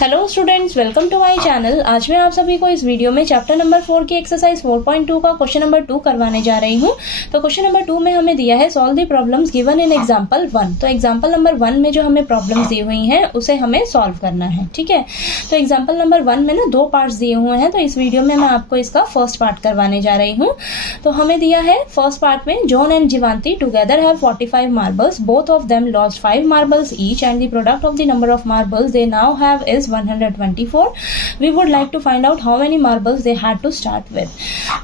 Hello students, welcome to my channel. आज मैं आप सभी को इस वीडियो में चैप्टर नंबर 4 की एक्सरसाइज 4.2 का क्वेश्चन नंबर 2 करवाने जा रही हूँ। तो क्वेश्चन नंबर 2 में हमें दिया है solve the problems given in example 1। तो एग्जांपल नंबर 1 में जो हमें प्रॉब्लम्स दी हुई हैं उसे हमें सॉल्व करना है, ठीक है। तो एग्जाम्पल नंबर 1 में ना 2 पार्ट्स दिए हुए हैं, तो इस वीडियो में मैं आपको इसका फर्स्ट पार्ट करवाने जा रही हूँ। तो हमें दिया है फर्स्ट पार्ट में John and Jivanti together have 45 marbles, both of them lost 5 marbles each and the product of the number of marbles they now have is 124. We would like to find out how many marbles they had to start with.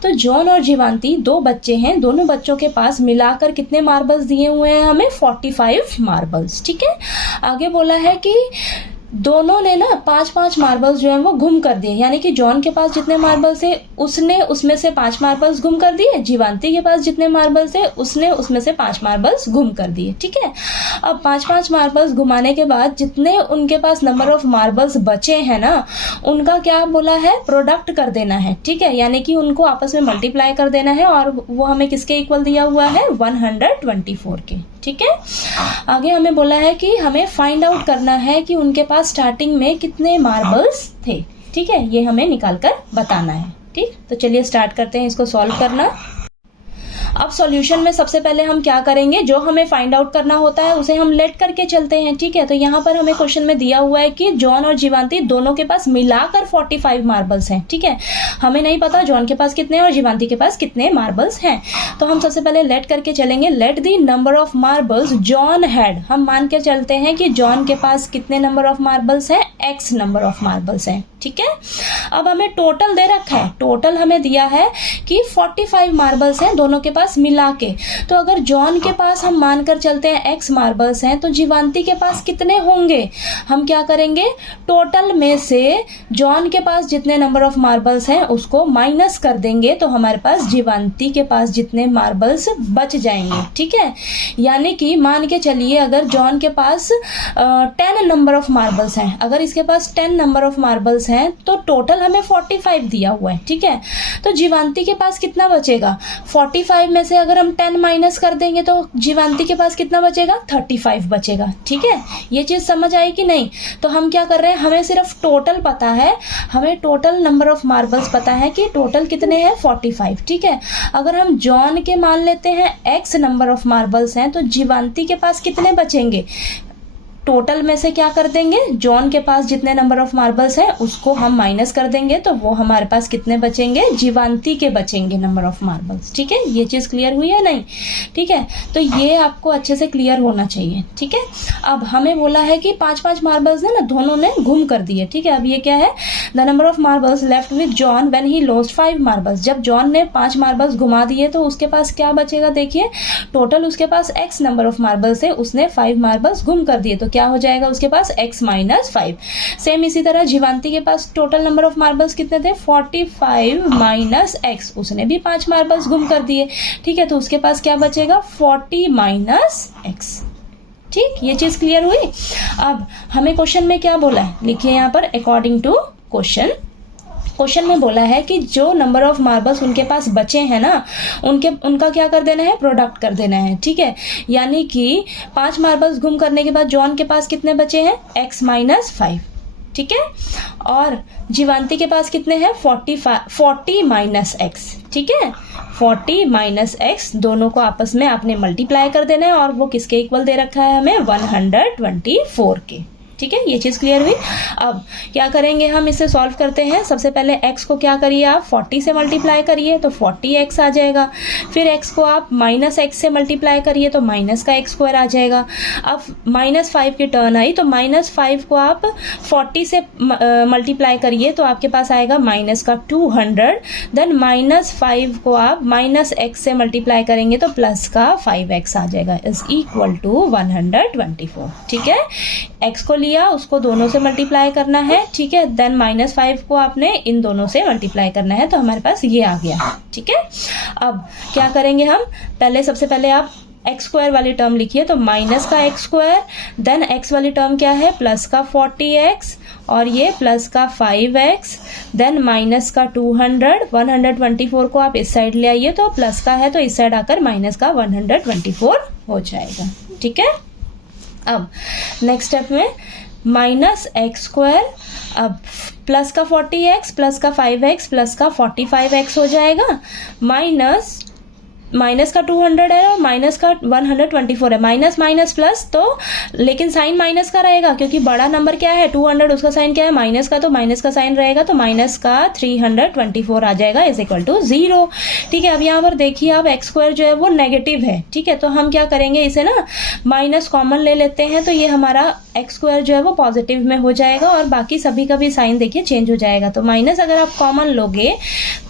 तो John और जीवांती 2 बच्चे हैं, दोनों बच्चों के पास मिलाकर कितने marbles दिए हुए हैं हमें? 45 मार्बल्स, ठीक है। आगे बोला है कि दोनों ने ना 5-5 मार्बल्स जो है वो गुम कर दिए, यानी कि जॉन के पास जितने मार्बल्स है उसने उसमें से 5 मार्बल्स गुम कर दिए, जीवांती के पास जितने मार्बल्स है उसने उसमें से 5 मार्बल्स गुम कर दिए, ठीक है। अब 5-5 मार्बल्स घुमाने के बाद जितने उनके पास नंबर ऑफ मार्बल्स बचे हैं ना, उनका क्या बोला है? प्रोडक्ट कर देना है, ठीक है। यानी कि उनको आपस में मल्टीप्लाई कर देना है और वो हमें किसके इक्वल दिया हुआ है? 124 के, ठीक है। आगे हमें बोला है कि हमें फाइंड आउट करना है कि उनके पास स्टार्टिंग में कितने मार्बल्स थे, ठीक है। ये हमें निकाल कर बताना है, ठीक। तो चलिए स्टार्ट करते हैं इसको सॉल्व करना। अब सॉल्यूशन में सबसे पहले हम क्या करेंगे, जो हमें फाइंड आउट करना होता है उसे हम लेट करके चलते हैं, ठीक है। तो यहाँ पर हमें क्वेश्चन में दिया हुआ है कि जॉन और जीवांती दोनों के पास मिलाकर 45 मार्बल्स हैं, ठीक है। हमें नहीं पता जॉन के पास कितने और जीवांती के पास कितने मार्बल्स हैं। तो हम सबसे पहले लेट करके चलेंगे। Let the number of marbles John had, हम मान के चलते हैं कि जॉन के पास कितने नंबर ऑफ मार्बल्स हैं? एक्स नंबर ऑफ मार्बल्स हैं, ठीक है। अब हमें टोटल दे रखा है, टोटल हमें दिया है कि 45 मार्बल्स हैं दोनों के पास मिला के। तो अगर जॉन के पास हम मानकर चलते हैं एक्स मार्बल्स हैं, तो जीवांती के पास कितने होंगे? हम क्या करेंगे, टोटल में से जॉन के पास जितने नंबर ऑफ मार्बल्स हैं उसको माइनस कर देंगे, तो हमारे पास जीवांती के पास जितने मार्बल्स बच जाएंगे, ठीक है। यानी कि मान के चलिए अगर जॉन के पास 10 नंबर ऑफ मार्बल्स हैं, अगर इसके पास 10 नंबर ऑफ मार्बल्स हैं तो टोटल हमें 45 दिया हुआ है, ठीक है। तो जीवांती के पास कितना बचेगा? 45 में से अगर हम 10 माइनस कर देंगे तो जीवांती के पास कितना बचेगा? 35 बचेगा, ठीक है। ये चीज समझ आई कि नहीं? तो हम क्या कर रहे हैं, हमें सिर्फ टोटल पता है, हमें टोटल नंबर ऑफ मार्बल्स पता है कि टोटल कितने हैं? 45, ठीक है। अगर हम जॉन के मान लेते हैं एक्स नंबर ऑफ मार्बल्स हैं, तो जीवांती के पास कितने बचेंगे? टोटल में से क्या कर देंगे, जॉन के पास जितने नंबर ऑफ मार्बल्स हैं उसको हम माइनस कर देंगे, तो वो हमारे पास कितने बचेंगे? जीवांती के बचेंगे नंबर ऑफ मार्बल्स, ठीक है। ये चीज क्लियर हुई है नहीं? ठीक है, तो ये आपको अच्छे से क्लियर होना चाहिए, ठीक है। अब हमें बोला है कि 5-5 मार्बल्स ने ना दोनों ने गुम कर दिए, ठीक है। अब ये क्या है, the number of marbles left with John when he lost 5 marbles. जब जॉन ने 5 मार्बल्स घुमा दिए तो उसके पास क्या बचेगा? देखिए टोटल उसके पास एक्स नंबर ऑफ मार्बल्स है, उसने 5 मार्बल्स गुम कर दिए, तो क्या हो जाएगा उसके पास? x minus 5। सेम इसी तरह जीवांती के पास टोटल नंबर ऑफ मार्बल्स कितने थे? 45 माइनस x, उसने भी 5 मार्बल्स गुम कर दिए, ठीक है। तो उसके पास क्या बचेगा? 40 माइनस x, ठीक। ये चीज क्लियर हुई। अब हमें क्वेश्चन में क्या बोला है, लिखिए यहाँ पर अकॉर्डिंग टू क्वेश्चन में बोला है कि जो नंबर ऑफ मार्बल्स उनके पास बचे हैं ना, उनका क्या कर देना है? प्रोडक्ट कर देना है, ठीक है। यानी कि 5 मार्बल्स गुम करने के बाद जॉन के पास कितने बचे हैं? x माइनस 5, ठीक है। और जीवांती के पास कितने हैं? 40 माइनस x, ठीक है। 40 माइनस x दोनों को आपस में आपने मल्टीप्लाई कर देना है और वो किसके इक्वल दे रखा है हमें? 124 के, ठीक है। ये चीज क्लियर हुई। अब क्या करेंगे, हम इसे सॉल्व करते हैं। सबसे पहले x को क्या करिए आप? 40 से मल्टीप्लाई करिए तो 40x आ जाएगा। फिर x को आप माइनस x से मल्टीप्लाई करिए तो माइनस का x स्क्वायर आ जाएगा। अब माइनस 5 की टर्न आई तो माइनस 5 को आप 40 से मल्टीप्लाई करिए तो आपके पास आएगा माइनस का 200। देन माइनस 5 को आप माइनस x से मल्टीप्लाई करेंगे तो प्लस का 5x आ जाएगा, इज इक्वल टू 124, ठीक है। x को लिया, उसको दोनों से मल्टीप्लाई करना है, ठीक है। देन माइनस 5 को आपने इन दोनों से मल्टीप्लाई करना है, तो हमारे पास ये आ गया, ठीक है। अब क्या करेंगे हम, सबसे पहले आप एक्स स्क्वायर वाली टर्म लिखिए, तो माइनस का एक्स स्क्वायर, देन एक्स वाली टर्म क्या है? प्लस का 40x और ये प्लस का 5x, देन माइनस का 200, 124 को आप इस साइड ले आइए तो प्लस का है तो इस साइड आकर माइनस का 124 हो जाएगा, ठीक है। अब नेक्स्ट स्टेप में माइनस एक्स स्क्वायर, अब प्लस का 40x प्लस का 5x प्लस का 45x हो जाएगा, माइनस का 200 है और माइनस का 124 है, माइनस माइनस प्लस, तो लेकिन साइन माइनस का रहेगा क्योंकि बड़ा नंबर क्या है 200, उसका साइन क्या है माइनस का, तो माइनस का साइन रहेगा, तो माइनस का 324 आ जाएगा इज इक्वल टू 0। ठीक है, अब यहाँ पर देखिए आप एक्स स्क्वायर जो है वो नेगेटिव है। ठीक है, तो हम क्या करेंगे, इसे ना माइनस कॉमन ले लेते हैं, तो ये हमारा एक्स स्क्वायर जो है वो पॉजिटिव में हो जाएगा और बाकी सभी का भी साइन देखिए चेंज हो जाएगा। तो माइनस अगर आप कॉमन लोगे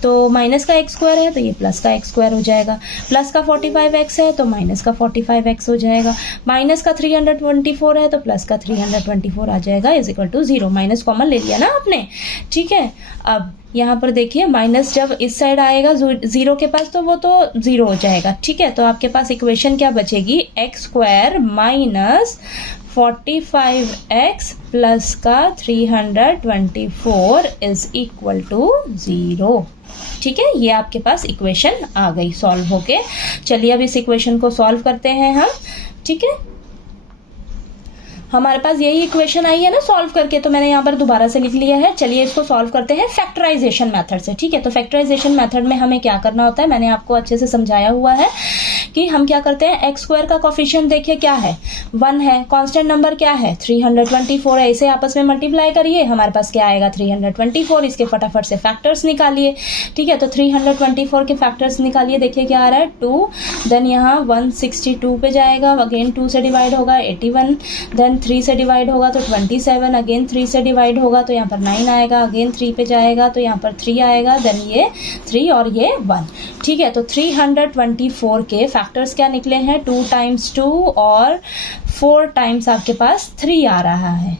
तो माइनस का एक्स स्क्वायर है तो ये प्लस का एक्स स्क्वायर हो जाएगा, प्लस का 45x है तो माइनस का 45x हो जाएगा, माइनस का 324 है तो प्लस का 324 आ जाएगा is equal to 0। Minus common ले लिया ना आपने। ठीक है, अब यहाँ पर देखिए माइनस जब इस साइड आएगा 0 के पास तो वो तो 0 हो जाएगा। ठीक है, तो आपके पास इक्वेशन क्या बचेगी, x square minus 45x plus का 324 इज इक्वल टू 0। ठीक है, ये आपके पास इक्वेशन आ गई सॉल्व होके। चलिए अब इस इक्वेशन को सॉल्व करते हैं हम। ठीक है, हमारे पास यही इक्वेशन आई है ना सॉल्व करके, तो मैंने यहाँ पर दोबारा से लिख लिया है। चलिए इसको सॉल्व करते हैं फैक्टराइजेशन मेथड से। ठीक है, तो फैक्टराइजेशन मेथड में हमें क्या करना होता है, मैंने आपको अच्छे से समझाया हुआ है कि हम क्या करते हैं, एक्स स्क्वायर का कोफिशिएंट देखिए क्या है 1 है, कांस्टेंट नंबर क्या है 324 है, इसे आपस में मल्टीप्लाई करिए, हमारे पास क्या आएगा 324, इसके फटाफट से फैक्टर्स निकालिए। ठीक है, तो 324 के फैक्टर्स निकालिए, देखिए क्या आ रहा है 2, देन यहाँ 162 पे जाएगा, अगेन 2 से डिवाइड होगा 81, देन 3 से डिवाइड होगा तो 27, अगेन 3 से डिवाइड होगा तो यहाँ पर 9 आएगा, अगेन 3 पे जाएगा तो यहाँ पर 3 आएगा, देन ये 3 और ये 1। ठीक है, तो 324 के फैक्टर्स क्या निकले हैं 2 टाइम्स 2 और 4 टाइम्स आपके पास 3 आ रहा है।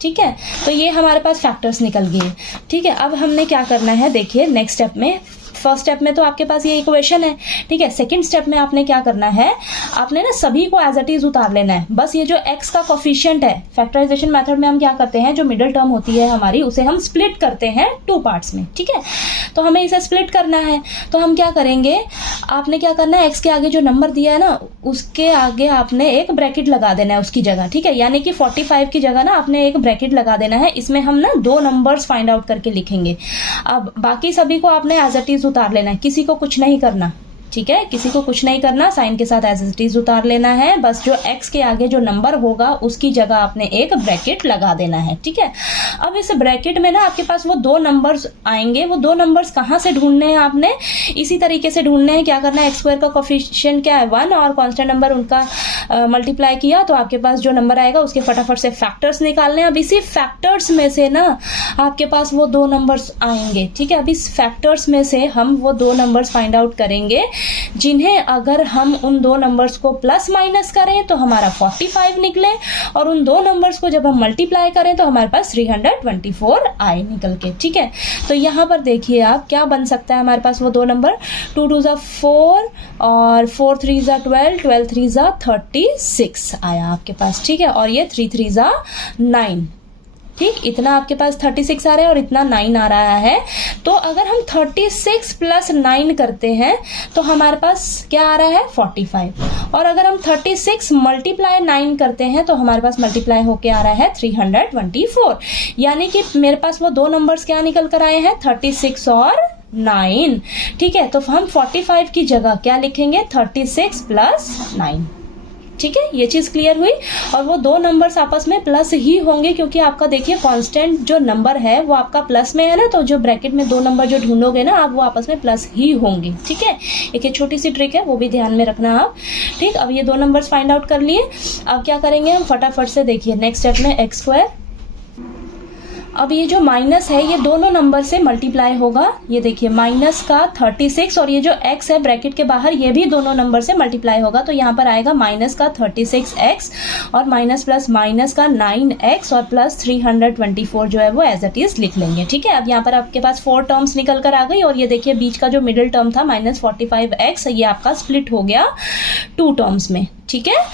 ठीक है, तो ये हमारे पास फैक्टर्स निकल गए। ठीक है, अब हमने क्या करना है, देखिए नेक्स्ट स्टेप में, फर्स्ट स्टेप में तो आपके पास ये इक्वेशन है। ठीक है, सेकंड स्टेप में आपने क्या करना है, आपने ना सभी को एज इट इज उतार लेना है। बस ये जो x का कोफिशिएंट है, फैक्टराइजेशन मेथड में हम क्या करते हैं, जो मिडिल टर्म होती है हमारी उसे हम स्प्लिट करते हैं 2 पार्ट्स में। ठीक है, तो हमें इसे स्प्लिट करना है, तो हम क्या करेंगे, आपने क्या करना है, x के आगे जो नंबर दिया है ना उसके आगे आपने एक ब्रैकेट लगा देना है उसकी जगह। ठीक है, यानी कि 45 की जगह ना आपने एक ब्रैकेट लगा देना है, इसमें हम ना 2 नंबर्स फाइंड आउट करके लिखेंगे। अब बाकी सभी को आपने एज इट इज उतार लेना है, किसी को कुछ नहीं करना। ठीक है, किसी को कुछ नहीं करना, साइन के साथ एज इट इज उतार लेना है, बस जो x के आगे जो नंबर होगा उसकी जगह आपने एक ब्रैकेट लगा देना है। ठीक है, अब इस ब्रैकेट में ना आपके पास वो 2 नंबर्स आएंगे, वो 2 नंबर्स कहाँ से ढूंढने हैं आपने, इसी तरीके से ढूंढने हैं। क्या करना है, एक्स स्क्वायर का कोफिशिएंट क्या है 1 और कांस्टेंट नंबर उनका मल्टीप्लाई किया तो आपके पास जो नंबर आएगा उसके फटाफट से फैक्टर्स निकालने हैं। अब इसी फैक्टर्स में से ना आपके पास वो 2 नंबर्स आएंगे। ठीक है, अब इस फैक्टर्स में से हम वो 2 नंबर्स फाइंड आउट करेंगे जिन्हें अगर हम उन 2 नंबर्स को प्लस माइनस करें तो हमारा 45 निकले, और उन 2 नंबर्स को जब हम मल्टीप्लाई करें तो हमारे पास 324 आए निकल के। ठीक है, तो यहाँ पर देखिए आप क्या बन सकता है हमारे पास वो 2 नंबर, 2 2 ज़ा 4 और 4 3 ज़ा 12, 12 3 ज़ा 36 आया आपके पास। ठीक है, और ये 3 3 ज़ा 9। ठीक, इतना आपके पास 36 आ रहा है और इतना 9 आ रहा है। तो अगर हम 36 प्लस 9 करते हैं तो हमारे पास क्या आ रहा है 45, और अगर हम 36 मल्टीप्लाई 9 करते हैं तो हमारे पास मल्टीप्लाई होके आ रहा है 324। यानी कि मेरे पास वो 2 नंबर्स क्या निकल कर आए हैं 36 और 9। ठीक है, तो हम 45 की जगह क्या लिखेंगे 36 प्लस 9। ठीक है, ये चीज क्लियर हुई, और वो 2 नंबर्स आपस में प्लस ही होंगे क्योंकि आपका देखिए कांस्टेंट जो नंबर है वो आपका प्लस में है ना, तो जो ब्रैकेट में 2 नंबर जो ढूंढोगे ना आप वो आपस में प्लस ही होंगे। ठीक है, एक छोटी सी ट्रिक है वो भी ध्यान में रखना आप। ठीक, अब ये 2 नंबर्स फाइंड आउट कर लिए, अब क्या करेंगे हम फटाफट से, देखिए नेक्स्ट स्टेप में एक्स स्क्वायर, अब ये जो माइनस है ये दोनों नंबर से मल्टीप्लाई होगा। ये देखिए माइनस का 36 और ये जो x है ब्रैकेट के बाहर ये भी दोनों नंबर से मल्टीप्लाई होगा, तो यहाँ पर आएगा माइनस का 36x और माइनस प्लस माइनस का 9x और प्लस 324 जो है वो एज इट इज लिख लेंगे। ठीक है, अब यहाँ पर आपके पास 4 टर्म्स निकल कर आ गई, और ये देखिए बीच का जो मिडिल टर्म था माइनस 45x ये आपका स्प्लिट हो गया 2 टर्म्स में। ठीक है,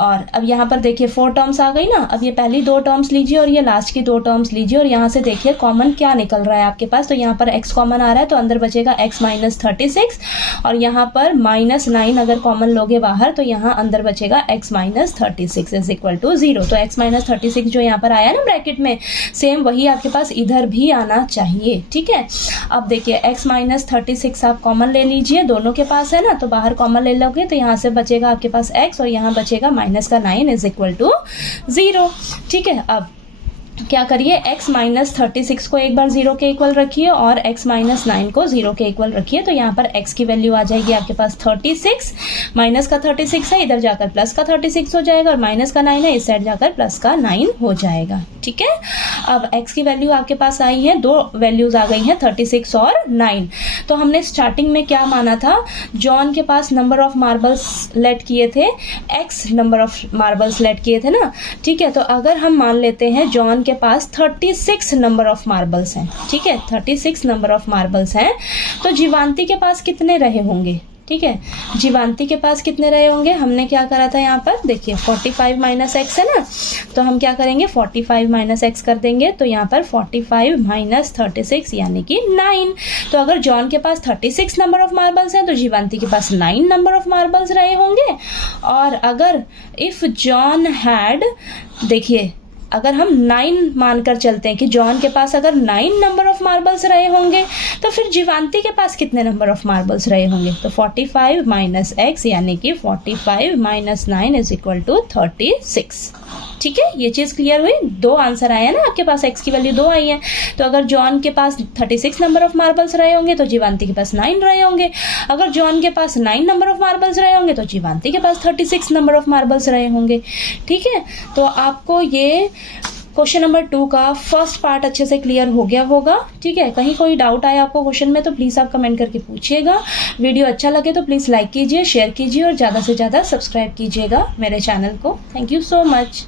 और अब यहाँ पर देखिए 4 टर्म्स आ गई ना। अब ये पहली 2 टर्म्स लीजिए और ये लास्ट की 2 टर्म्स लीजिए और यहाँ से देखिए कॉमन क्या निकल रहा है आपके पास। तो यहाँ पर x कॉमन आ रहा है तो अंदर बचेगा x माइनस 36 और यहाँ पर -9 अगर कॉमन लोगे बाहर तो यहाँ अंदर बचेगा x minus 36 is equal to 0। तो x माइनस 36 जो यहाँ पर आया ना ब्रैकेट में, सेम वही आपके पास इधर भी आना चाहिए। ठीक है, अब देखिए x माइनस 36 आप कॉमन ले लीजिए, दोनों के पास है ना, तो बाहर कॉमन ले लोगे तो यहाँ से बचेगा आपके पास x और यहाँ बचेगा माइनस का 9 इज इक्वल टू 0। ठीक है, अब क्या करिए, x माइनस 36 को एक बार 0 के इक्वल रखिए और x माइनस 9 को 0 के इक्वल रखिए। तो यहाँ पर x की वैल्यू आ जाएगी आपके पास 36, माइनस का 36 है, इधर जाकर प्लस का 36 हो जाएगा और माइनस का 9 है, इस साइड जाकर प्लस का 9 हो जाएगा। ठीक है, अब x की वैल्यू आपके पास आई है, 2 वैल्यूज आ गई हैं 36 और 9। तो हमने स्टार्टिंग में क्या माना था, जॉन के पास नंबर ऑफ मार्बल्स लेट किए थे, x number of marbles let किए थे ना। ठीक है, तो अगर हम मान लेते हैं जॉन के पास 36 नंबर ऑफ मार्बल्स हैं, ठीक है 36 नंबर ऑफ मार्बल्स हैं, तो जीवांती के पास कितने रहे होंगे। ठीक है, जीवांती के पास कितने रहे होंगे, हमने क्या करा था यहाँ पर देखिए 45 माइनस एक्स है ना, तो हम क्या करेंगे 45 माइनस एक्स कर देंगे। तो यहाँ पर 45 माइनस 36 यानी कि 9। तो अगर जॉन के पास 36 नंबर ऑफ मार्बल्स हैं तो जीवांती के पास 9 नंबर ऑफ मार्बल्स रहे होंगे। और अगर इफ जॉन हैड, देखिए अगर हम 9 मानकर चलते हैं कि जॉन के पास अगर 9 नंबर ऑफ मार्बल्स रहे होंगे तो फिर जीवांती के पास कितने नंबर ऑफ मार्बल्स रहे होंगे। तो 45 माइनस एक्स यानी कि 45 माइनस 9 इज इक्वल टू 36। ठीक है, ये चीज़ क्लियर हुई। 2 आंसर आए हैं ना आपके पास, x की वैल्यू 2 आई है। तो अगर जॉन के पास 36 नंबर ऑफ मार्बल्स रहे होंगे तो जीवांती के पास 9 रहे होंगे। अगर जॉन के पास 9 नंबर ऑफ मार्बल्स रहे होंगे तो जीवांती के पास 36 नंबर ऑफ मार्बल्स रहे होंगे। ठीक है, तो आपको ये क्वेश्चन नंबर 2 का फर्स्ट पार्ट अच्छे से क्लियर हो गया होगा। ठीक है, कहीं कोई डाउट आया आपको क्वेश्चन में तो प्लीज़ आप कमेंट करके पूछिएगा। वीडियो अच्छा लगे तो प्लीज़ लाइक कीजिए, शेयर कीजिए और ज़्यादा से ज़्यादा सब्सक्राइब कीजिएगा मेरे चैनल को। Thank you so much.